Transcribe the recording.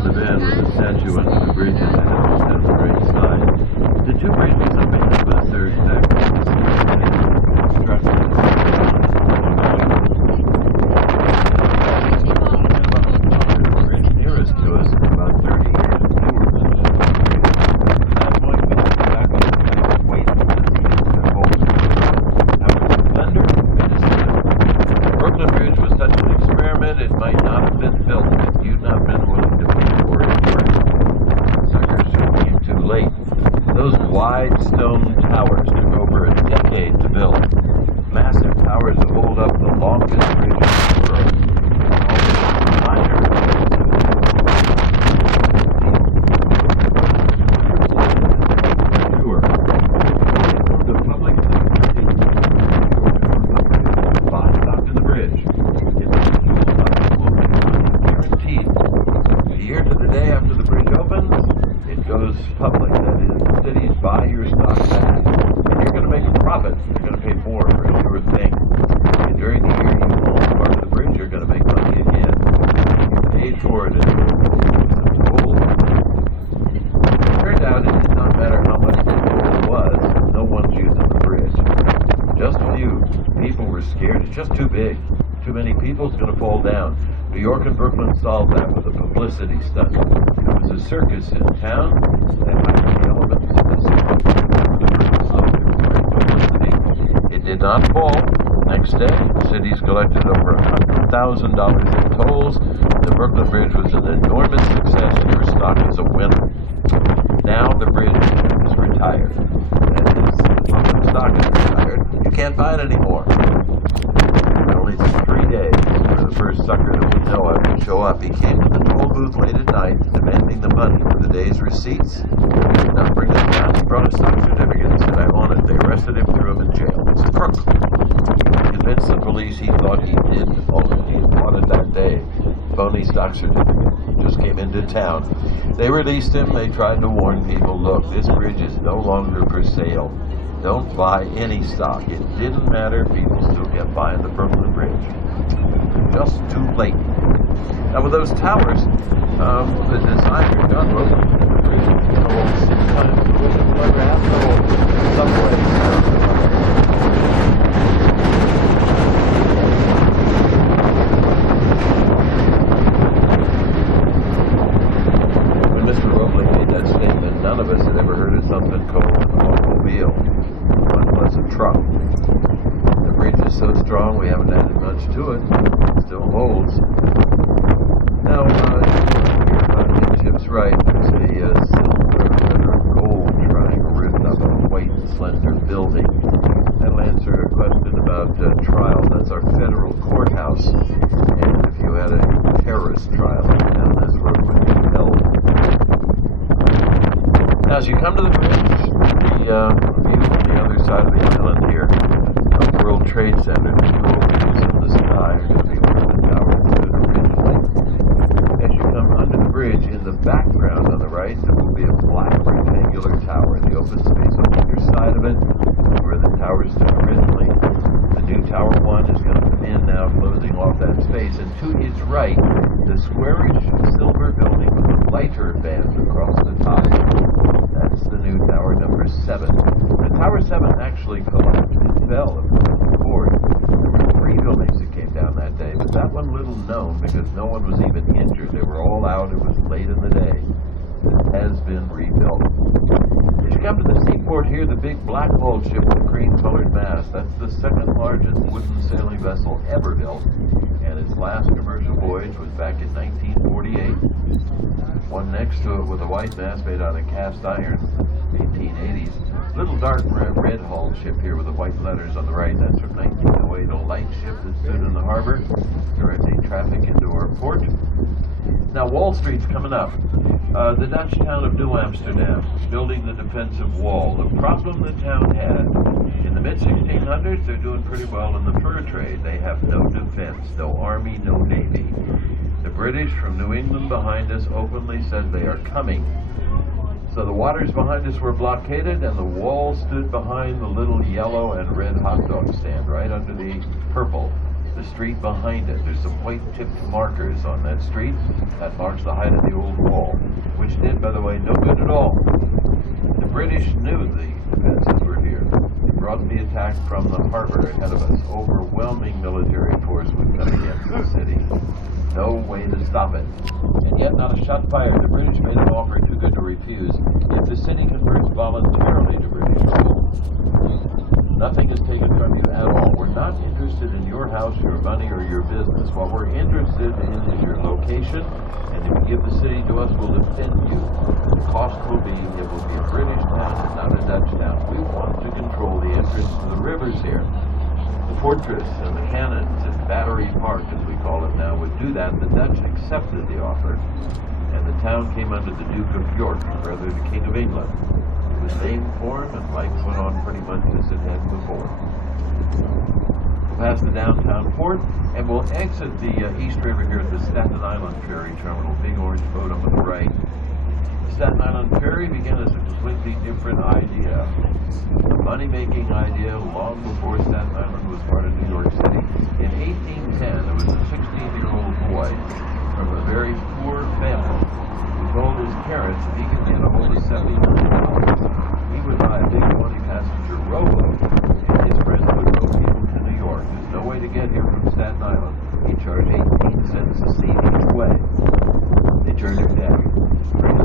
found the van with the statue under the bridge and the house down the right side. The two bridges opened with a third deck. The bridge nearest to us is about 30 years newer. At that point, we looked back and waited for the seats to hold. Now, with the blender, it is clear. The Brooklyn Bridge was such an experiment, it might not have been built if you'd not been willing to pay for it first. Suckers came too late. Those wide stone towers took over a decade to build. Massive towers that hold up the longest bridge in the world. The public bought stock in the bridge. Guaranteed. A year to the day after the bridge opens, it goes public. That is, cities buy your stock back, and you're going to make a profit. You're going to pay more for a sure thing. And during the year you own part of the bridge, you're going to make money again. You paid for it in gold. It turned out it did not matter how much the gold was. No one's using the bridge. Just a few people were scared. It's just too big. Too many people, it's going to fall down. New York and Brooklyn solved that with a publicity stunt. It was a circus in town. They hired the elements of the circus. It did not fall. Next day, cities collected over $100,000 in tolls. The Brooklyn Bridge was an enormous success. Your stock is a winner. Now the bridge is retired. That is, the stock is retired. You can't buy it anymore. It only took 3 days for the first sucker that we know of to show up. He came to the toll booth late at night, demanding the money for the day's receipts. He did not bring them down. He brought a stock certificate and said, "I own it." They arrested him, threw him in jail. It's a crook. He convinced the police he thought he did own it. He had bought it that day. Phony stock certificate. Just came into town. They released him. They tried to warn people, look, this bridge is no longer for sale. Don't buy any stock. It didn't matter. People still kept buying the Brooklyn Bridge. Just too late. Now with those towers, the designer, John Rosen, the bridge, 6 times the width of ever have the whole subway. When Mr. Roebling made that statement, none of us had ever heard of something called an automobile. One was a truck. The bridge is so strong we haven't added much to it. It still holds. Now, Chip's right. There's a silver or gold triangle written up on a white, slender building. That'll answer a question about trial. That's our federal courthouse. And if you had a terrorist trial, now that's where it would be held. Now, as you come to the bridge, the view from the other side of the island here of World Trade Center, the two openings in the sky are going to be where the tower stood originally. As you come under the bridge, in the background on the right, there will be a black rectangular tower. The open space on either side of it is where the tower stood originally. The new Tower 1 is going to come in now, closing off that space. And to its right, the squarish silver building with the lighter band across the top. That's the new Tower number 7. The Tower 7 actually collapsed. It fell. It was board. There were 3 buildings that came down that day, but that one little known because no one was even injured. They were all out. It was late in the day. It has been rebuilt. As you come to the seaport here, the big black hull ship with the cream-colored mast, that's the second largest wooden sailing vessel ever built, and its last commercial voyage was back in 1948. One next to it with a white mast made out of cast iron, 1880s. Little dark red hull ship here with the white letters on the right, that's from 1908, a light ship that stood in the harbor, directing traffic into our port. Now Wall Street's coming up. The Dutch town of New Amsterdam, building the defensive wall. The problem the town had, in the mid-1600s, they're doing pretty well in the fur trade. They have no defense, no army, no navy. The British from New England behind us openly said they are coming. So the waters behind us were blockaded, and the wall stood behind the little yellow and red hot dog stand, right under the purple. The street behind it, there's some white-tipped markers on that street. That marks the height of the old wall, which did, by the way, no good at all. The British knew the defenses were here. They brought the attack from the harbor ahead of us. Overwhelming military force would come against the city. No way to stop it. And yet not a shot fired. The British made an offer too good to refuse. If the city converts voluntarily to British rule, nothing is taken from you at all. We're not interested in your house, your money, or your business. What we're interested in is your location, and if you give the city to us, we'll defend you. The cost will be, it will be a British town and not a Dutch town. We want to control the entrance to the rivers here. The fortress and the cannons and Battery Park, as we call it now, would do that. The Dutch accepted the offer, and the town came under the Duke of York, rather the King of England. It was named for him, and life went on pretty much as it had before. We'll pass the downtown port, and we'll exit the East River here at the Staten Island Ferry Terminal, big orange boat up on the right. The Staten Island Ferry began as a completely different idea. A money-making idea long before Staten Island was part of New York City. In 1810, there was a 16-year-old boy from a very poor family who told his parents if he could get a hold of $70 million, he would buy a big 20-passenger rowboat, and his friends would row people to New York. There's no way to get here from Staten Island. He charged 18 cents a seat each way. They turned him down. Bring the